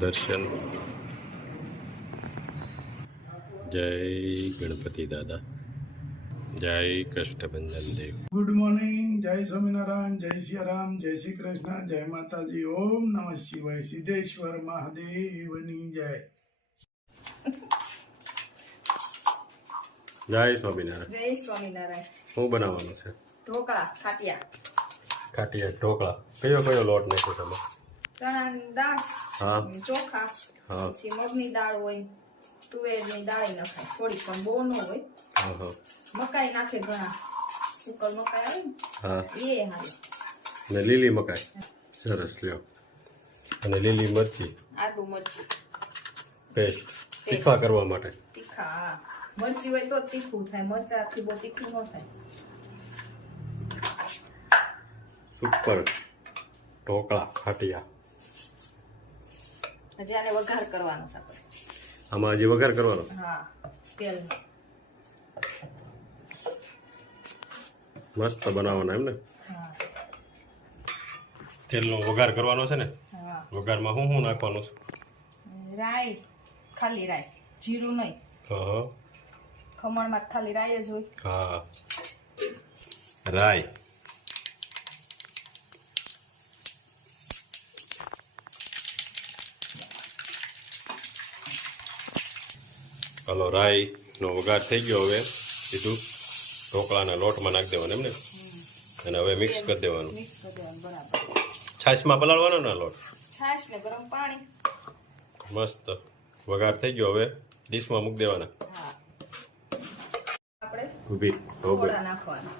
દર્શન. જય ગણપતિ દાદા, જય કષ્ટભંજન દેવ. ગુડ મોર્નિંગ, જય સ્વામિનારાયણ, જય સિયારામ, જય શ્રી કૃષ્ણ, જય માતાજી, ઓમ નમઃ શિવાય, સિદ્ધેશ્વર મહાદેવની જય. જય સ્વામિનારાયણ. જય સ્વામિનારાયણ. શું બનાવવાનું છે? ઢોકળા, ખાટિયા. ખાટિયા ઢોકળા. કયો કયો લોટ નાખ્યો તમે? ચણાની દાળ, હા ચોખા, હા પછી મગની દાળ હોય, તુવેરની દાળ નખાય થોડી, પણ બહુ ન હોય. હા હા મકાઈ નાખે ઘણા, સુકલ મકાઈ આવે ને હા. એ હાલે. ને લીલી મકાઈ. સરસ, લ્યો. અને લીલી મરચી, આદુ મરચી પેસ્ટ તીખા કરવા માટે. તીખા, હા. મરચી હોય તો જ તીખું થાય, મરચાથી બહુ તીખું ન થાય. સુપર ઢોકળા ખાટિયા. હજી આને વઘાર કરવાનો છે આપણે. આમાં હજી વઘાર કરવાનો? હા, તેલ. મસ્ત બનાવવાના એમ ને? હા તેલનો વઘાર કરવાનો છે ને? હા. વઘારમાં શું શું નાખવાનું છે? રાઈ, ખાલી રાઈ, જીરું નહીં. હા ખમણમાં ખાલી રાઈ જ હોય. હા, રાઈ. હલો, રાઈ નો વઘાર થઈ ગયો. હવે સીધું ઢોકળાના લોટમાં નાખી દેવાનું એમ ને? અને હવે મિક્સ કરી દેવાનું. મિક્સ કરી દેવાનું બરાબર. છાશમાં પલાળવાનો ને લોટ? છાશ ને ગરમ પાણી. મસ્ત વઘાર થઈ ગયો. હવે ડીશમાં મૂકી દેવાના. હા. આપણે ઊભી સોડા નાખવાના.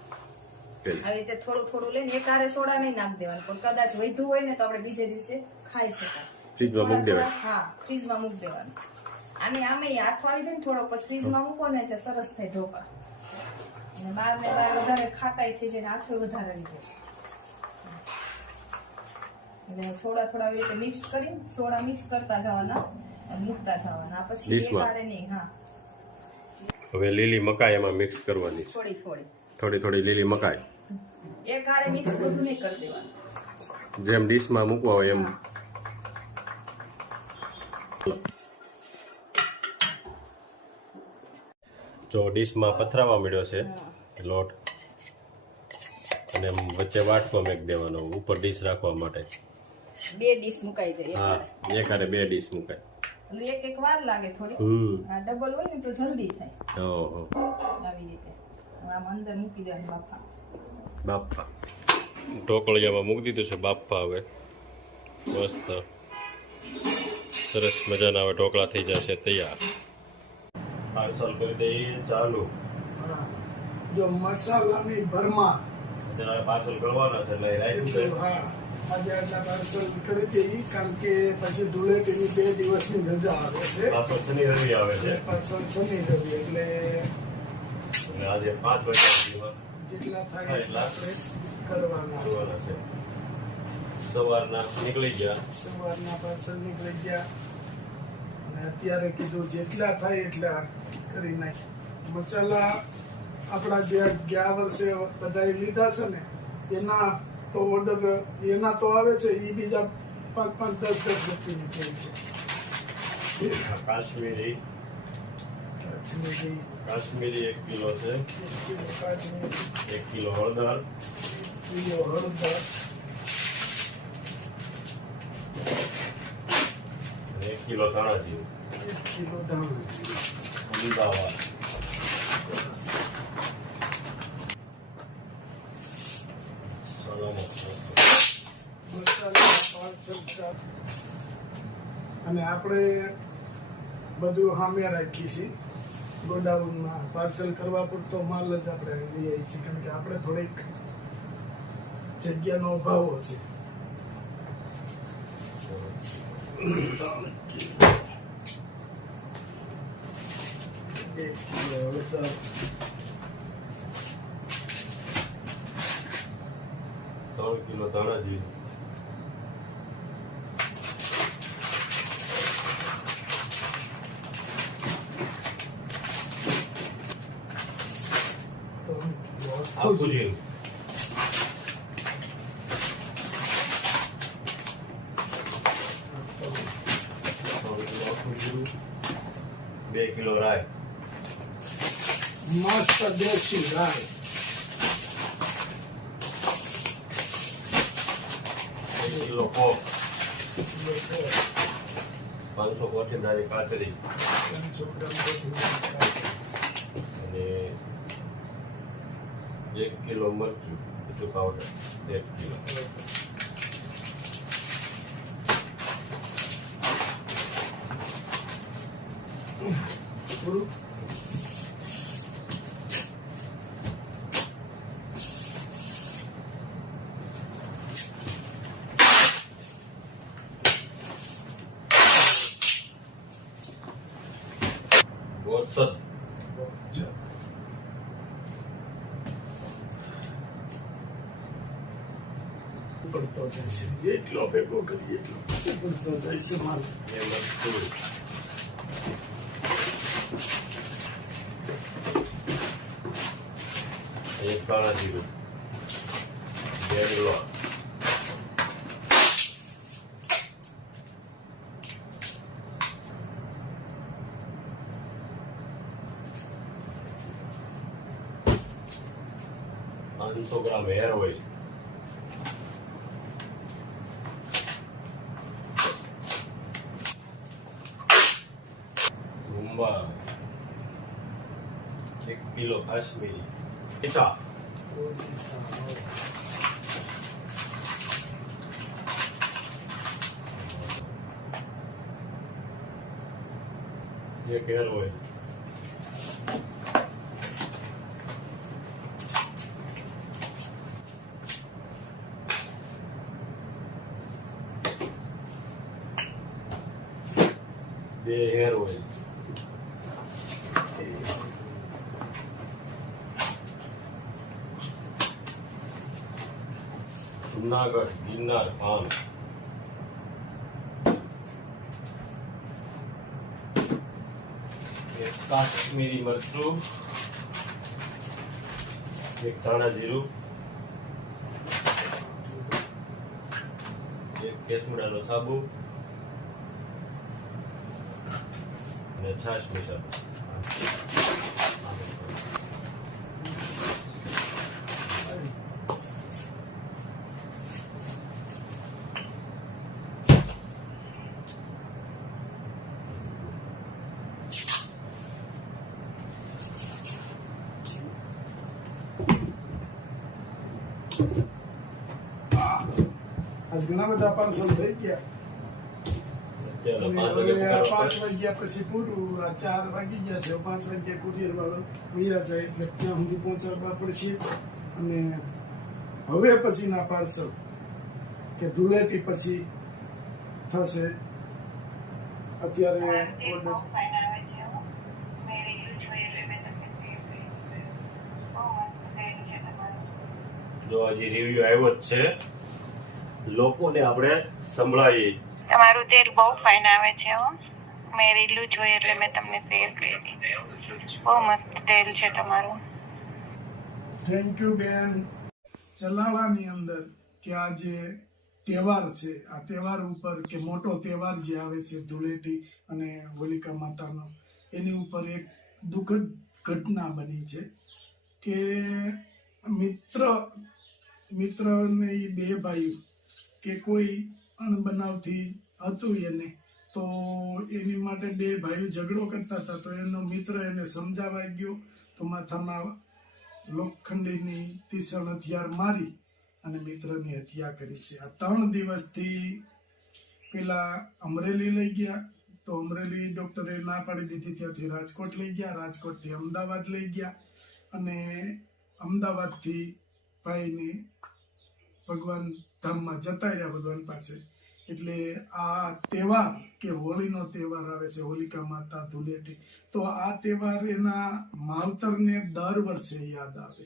આવી રીતે થોડું થોડું લઈને એકારે સોડા નહીં નાખ દેવાનું, પણ કદાચ વધુ હોય ને તો આપણે બીજે દિવસે ખાઈ શકાય. ફ્રીજમાં મૂકી દેવાનું. હા, ફ્રીજમાં મૂકી દેવાનું. આને આમે હાથ આવી જાય ને થોડોક, પછી ફ્રીજમાં મૂકો ને એટલે સરસ થાય ઢોકળા. અને બહાર ને બહાર વધારે ખાટાઈ થઈ જાય, હાથો વધારે આવી જાય. એટલે થોડા થોડા આવી રીતે મિક્સ કરી સોડા મિક્સ કરતા જવાના અને મૂકતા જવાના. પછી એકારે નહીં. હા, હવે લીલી મકાઈ એમાં મિક્સ કરવાની. થોડી થોડી થોડી થોડી લીલી મકાઈ એકારે મિક્સ બધું નહીં કરી દેવાનું. જેમ ડીશમાં મૂકવા હોય એમ. જો ડીશમાં પથરાવા મળ્યો છે લોટ, અને વચ્ચે વાટકો મેક દેવાનો ઉપર ડીશ રાખવા માટે. બે ડીશ મુકાઈ જાય. હા, એકારે બે ડીશ મુકાય. અને એક એક વાર લાગે થોડી. આ ડબલ હોય ને તો જલ્દી થાય. ઓહો, આવી રીતે આમ અંદર મૂકી દેવાનું બાફા. બાપા ઢોકળિયામાં મૂકી દીધું છે બાપા. હવે મસ્ત સરસ મજાના હવે ઢોકળા થઈ જશે તૈયાર. પાર્સલ કરી દઈએ ચાલુ. જો મસાલાની ભરમાર. અત્યારે પાર્સલ કરવાના છે એટલે રાખ્યું છે. હા, આજે આટલા પાર્સલ કરી દઈએ, કારણ કે પછી ધૂળેટીની 2 દિવસની રજા આવે છે. પાછો શનિ રવિ આવે છે. પાર્સલ શનિ રવિ એટલે આજે 5 વાગ્યા જેટલા થાય એટલા આપણે કરવાના છે. સવારના નીકળી ગયા. સવારના પાર્સલ નીકળી ગયા અને અત્યારે કીધું જેટલા થાય એટલા કરી નાખ. મસાલા આપણા જે ગયા વર્ષે બધાએ લીધા છે ને એના તો ઓર્ડર એના તો આવે છે, એ બીજા 5-5, 10-10 વ્યક્તિ નીકળે છે. કાશ્મીરી 1 કિલો છે. 1 કિલો કાશ્મીરી, 1 કિલો હળદર, 1 કિલો હળદર, 1 કિલો ધાણા જીરું, 1 કિલો ધાણા જીરું, અમદાવાદ, અને આપણે બધું સામે રાખીએ છીએ ગોડાઉનમાં. પાર્સલ કરવા પૂરતો માલ જ આપણે લઈ આવીએ છીએ, કારણ કે આપણે થોડીક જગ્યાનો અભાવ છે. ત્રણ કિલો ધાણા જીરું, 3 કિલો 2 કિલો રાઈ, મસ્ત દેશી રાય, 1 કિલો કોક, 500 કોથમીરની કાચરી 500 ગ્રામ કોથમીર, અને 1 કિલો મરચું પાવડર, 1 કિલો. થોડું ઓસત પડતો જઈશે, જેટલો ભેગો કરીએ એટલો પડતો જઈશે માલ. એ મરચું, એક કાળા જીરું, 2 કિલો, $500 ગ્રામ હેર ઓઇલ, રૂંબા, 1 કિલો કાશ્મીરી મીઠા, એક હેર ઓઇલ, બે હેર ઓઇલ, જુનાગઢ ગિરનાર પાન, એક કાશ્મીરી મરચું, એક ધાણા જીરું, એક કેસુડાનો સાબુ અને છાશ મિશ્રણ. આજ ઘણા બધા પાર્સલ થઈ ગયા. અત્યારે અને 5 વાગે હવે આ પગાર 5 વાગ્યા પછી પૂરું. આ 4 વાગી ગયા છે. 5 વાગ્યા કુરિયર વાળો વૈયા જાય એટલે ત્યાં સુધી પહોંચાડવા પડશે. અને હવે પછીના પાર્સલ કે ધૂળેટી પછી થશે. અત્યારે ઓર્ડર જો હજી રિવ્યુ આવ્યો જ છે, લોકોને આપણે સંભળાવીએ. તમારું તેલ બહુ ફાઇન આવે છે હો. મેં રીલું જોઈ એટલે મેં તમને શેર કરી. બહુ મસ્ત તેલ છે તમારું. થેન્ક યુ બેન. ચલાવવાની અંદર કે આ જે તહેવાર છે, આ તહેવાર ઉપર કે મોટો તહેવાર જે આવે છે ધૂળેટી અને હોલિકા માતાનો, એની ઉપર એક દુઃખદ ઘટના બની છે કે મિત્રને એ 2 ભાઈઓ કે કોઈ અણબનાવથી હતું એને, તો એની માટે 2 ભાઈઓ ઝઘડો કરતા હતા. તો એનો મિત્ર એને સમજાવવા ગયો તો માથામાં લોખંડીની તીક્ષ્ણ હથિયાર મારી અને મિત્રની હત્યા કરી છે. આ 3 દિવસથી પેલા અમરેલી લઈ ગયા, તો અમરેલી ડોક્ટરે ના પાડી દીધી, ત્યાંથી રાજકોટ લઈ ગયા, રાજકોટથી અમદાવાદ લઈ ગયા, અને અમદાવાદથી ભાઈને ભગવાન ધામમાં જતા રહ્યા, ભગવાન પાસે. એટલે આ તહેવાર કે હોળીનો તહેવાર આવે છે, હોલિકા માતા ધૂળેટી, તો આ તહેવાર એના માવતરને દર વર્ષે યાદ આવે.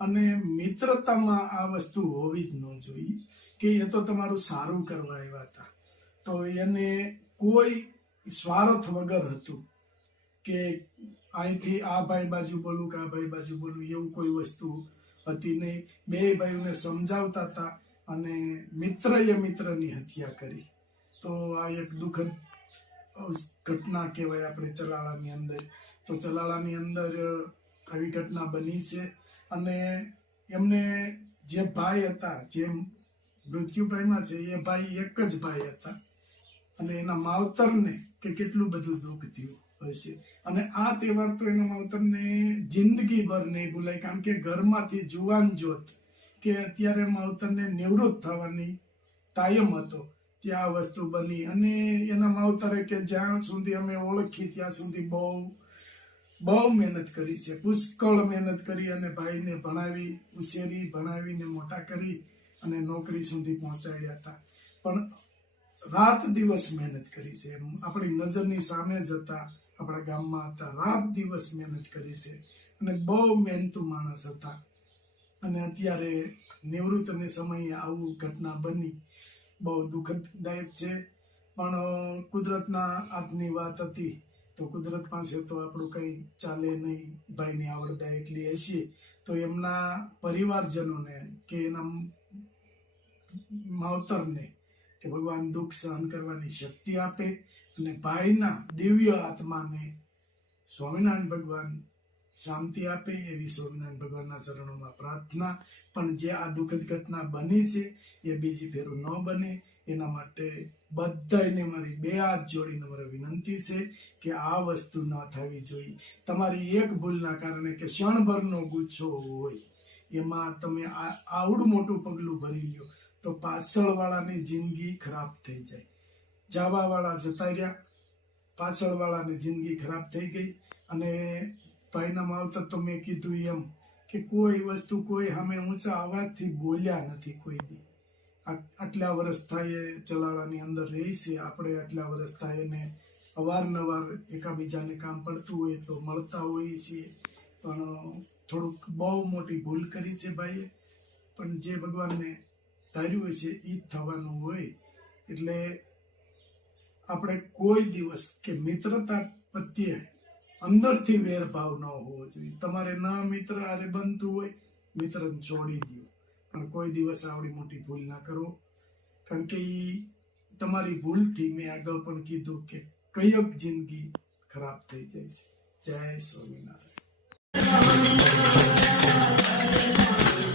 અને મિત્રતામાં આ વસ્તુ હોવી જ ન જોઈએ કે એ તો તમારું સારું કરવા આવ્યા હતા. તો એને કોઈ સ્વાર્થ વગર હતું કે અહીંથી આ ભાઈ બાજુ બોલું કે આ ભાઈ બાજુ બોલું, એવું કોઈ વસ્તુ હતી નહીં. 2 ભાઈઓને સમજાવતા હતા અને મિત્રએ મિત્રની હત્યા કરી. તો આ એક દુઃખદ ઘટના કહેવાય આપણે ચલાળાની અંદર. તો ચલાળાની અંદર આવી ઘટના બની છે અને એમને જે ભાઈ હતા, જે મૃત્યુ પામ્યા છે, એ ભાઈ એક જ ભાઈ હતા અને એના માવતરને કે કેટલું બધું દુઃખ થયું હશે. અને આ તહેવાર તો એના માવતરને જિંદગીભર નહીં ભૂલાય, કારણ કે ઘરમાંથી જુવાન જોત કે અત્યારે માવતરને નિવૃત્ત થવાની ટાઈમ હતો ત્યાં આ વસ્તુ બની. અને એના માવતરે કે જ્યાં સુધી અમે ઓળખી ત્યાં સુધી બહુ મહેનત કરી છે, પુષ્કળ મહેનત કરી અને ભાઈને ભણાવી, ઉછેરી, ભણાવીને મોટા કરી અને નોકરી સુધી પહોંચાડ્યા હતા. પણ રાત દિવસ મહેનત કરી છે. આપણી નજરની સામે જ હતા, આપણા ગામમાં હતા, રાત દિવસ મહેનત કરી છે અને બહુ મહેનતુ માણસ હતા. અને અત્યારે નિવૃત્તને સમયે આવું ઘટના બની, બહુ દુઃખદાયક છે. પણ કુદરતના હાથની વાત હતી તો કુદરત પાસે તો આપણું કંઈ ચાલે નહીં. ભાઈની આવડતા એટલી હશે તો એમના પરિવારજનોને કે એના માવતરને કે ભગવાન દુઃખ સહન કરવાની શક્તિ આપે અને ભાઈના દિવ્ય આત્માને સ્વામિનારાયણ ભગવાન શાંતિ આપે એવી સ્વામિનારાયણ ભગવાનના ચરણોમાં પ્રાર્થના. પણ જે આ દુઃખદ ઘટના બની છે એ બીજી ફેરું ન બને એના માટે બધાને મારી બે હાથ જોડીને મારી વિનંતી છે કે આ વસ્તુ ન થવી જોઈએ. તમારી એક ભૂલના કારણે કે ક્ષણભરનો ગુસ્સો હોય એમાં તમે આવડું મોટું પગલું ભરી લ્યો તો પાછળવાળાની જિંદગી ખરાબ થઈ જાય. જવાવાળા જતા રહ્યા, પાછળવાળાની જિંદગી ખરાબ થઈ ગઈ. અને ભાઈના માવતર તો મેં કીધું એમ કે કોઈ વસ્તુ કોઈ સામે ઊંચા અવાજથી બોલ્યા નથી કોઈ દી. આટલા વર્ષ થાય એ ચલાળાની અંદર રહી છે, આપણે આટલા વર્ષ થાય એને અવારનવાર એકાબીજાને કામ પડતું હોય તો મળતા હોઈએ છીએ. પણ થોડુંક બહુ મોટી ભૂલ કરી છે ભાઈએ. પણ જે ભગવાનને ધાર્યું છે એ જ થવાનું હોય. એટલે આપણે કોઈ દિવસ કે મિત્રતા પ્રત્યે અંદરથી વેરભાવ ન હોવો જોઈએ. તમારે ના મિત્ર આરે બનતું હોય, મિત્રને છોડી દો, પણ કોઈ દિવસ આવડી મોટી ભૂલ ના કરો. કારણ કે એ તમારી ભૂલથી મેં આગળ પણ કીધું કે કયક જિંદગી ખરાબ થઈ જાય છે. જય સ્વામિનારાયણ.